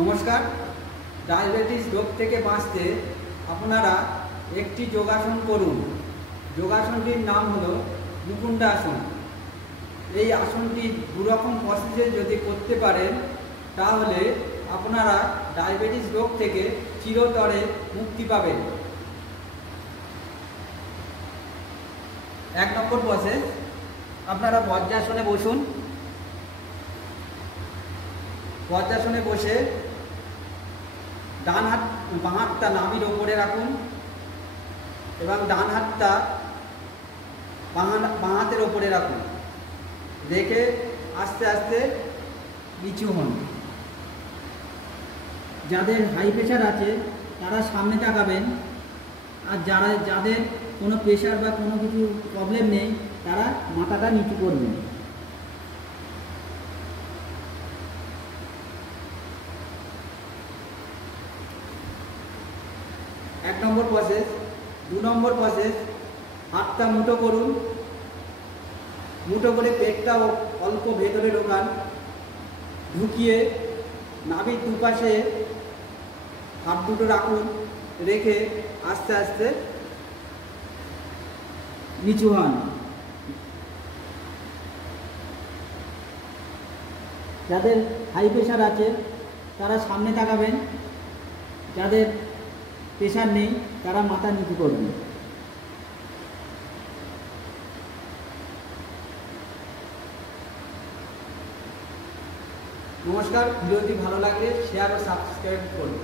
নমস্কার। ডায়াবেটিস রোগ থেকে বাঁচতে আপনারা একটি যোগাসন করুন। যোগাসনটির নাম হলো মুকুন্ডাসন। এই আসনটি দুরকম প্রসেসে যদি করতে পারেন তাহলে আপনারা ডায়াবেটিস রোগ থেকে চিরতরে মুক্তি পাবেন। 1 নম্বর প্রসেস, আপনারা বজ্রাসনে বসুন। বজ্রাসনে বসে বাঁ হাতটা নাভির ওপরে রাখুন এবং ডান হাতটা বাঁ হাতের ওপরে রাখুন। রেখে আস্তে আস্তে নিচু হন। যাদের হাই প্রেশার আছে তারা সামনে তাকাবেন, আর যাদের কোনো প্রেশার বা কোনো কিছু প্রবলেম নেই তারা মাথাটা নিচু করবেন। এক নম্বর প্রসেস। 2 নম্বর প্রসেস, হাতটা মুঠো করুন। মুঠো করে পেটটা অল্প ভেতরে ঢোকান। ঢুকিয়ে নাভির দুপাশে হাত দুটো রাখুন। রেখে আস্তে আস্তে নিচু হন। যাদের হাই প্রেশার আছে তারা সামনে তাকাবেন, যাদের প্রেশার নেই তারা মাথা নিচু করবেন। নমস্কার। ভিডিওটি ভালো লাগলে শেয়ার ও সাবস্ক্রাইব করুন।